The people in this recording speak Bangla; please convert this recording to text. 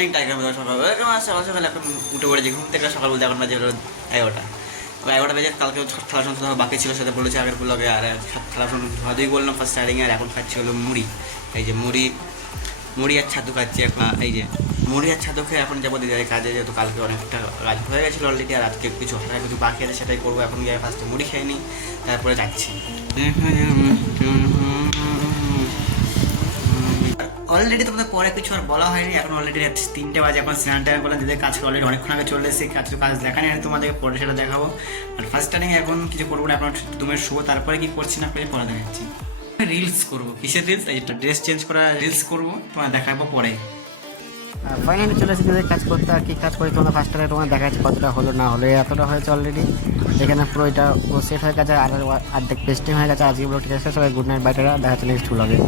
মর্নিং টাইগার মতো সকাল সকাল সকাল এখন উঠে পড়েছি ঘুম থেকে সকাল বলতে এখন বাজে হলো 11টা। 11টা বেজে কালকে খেলা শুনতে বাকি ছিল সাথে বলেছে আগের ব্লগে। আর খেলা শুনে ধোয়াধুই বললাম ফার্স্ট স্টার্টিংয়ে। আর এখন খাচ্ছি হলো মুড়ি। এই যে মুড়ি আর ছাতু খাচ্ছি এখন। এই যে মুড়ি আর ছাতু খেয়ে এখন যাবো দিদার কাজে, যেহেতু কালকে অনেকটা কাজ হয়ে গেছিলো অলরেডি। আর আজকে কিছু কিছু বাকি আছে সেটাই করবো। এখন গিয়ে ফার্স্টে মুড়ি খেয়ে নিই, তারপরে যাচ্ছি। অলরেডি তোমাদের পরে কিছু আর বলা হয়নি, এখন অলরেডি 3টে বাজে। এখন স্নান টাইম বলে দিদের কাজ অলরেডি অনেকক্ষণ আগে চলে এসেছি। কাজ দেখা নেই, তোমাদেরকে পরে সেটা দেখাবো। আর ফার্স্ট স্টার্টিং এখন কিছু করবো না, এখন তুমি শুবো, তারপরে কি করছি না করে পরে দেখাচ্ছি। রিলস করবো, কিসের রিলস? এইটা ড্রেস চেঞ্জ করা রিলস করবো, তোমার দেখাবো পরে। ফাইনালি চলে এসেছি দিদের কাজ করতে। আর কি কাজ করি তোমরা ফার্স্ট টাইমে তোমার দেখাচ্ছি কতটা হলো না হলো। এতটা হয়েছে অলরেডি, এখানে পুরো এটা সেট হয়ে গেছে। আর অর্ধেক পেস্টিং হয়ে গেছে। আজকে ব্লগটি শেষ। সবাই গুড নাইট, বাইটারা দেখা হচ্ছে নেক্সট ব্লগে।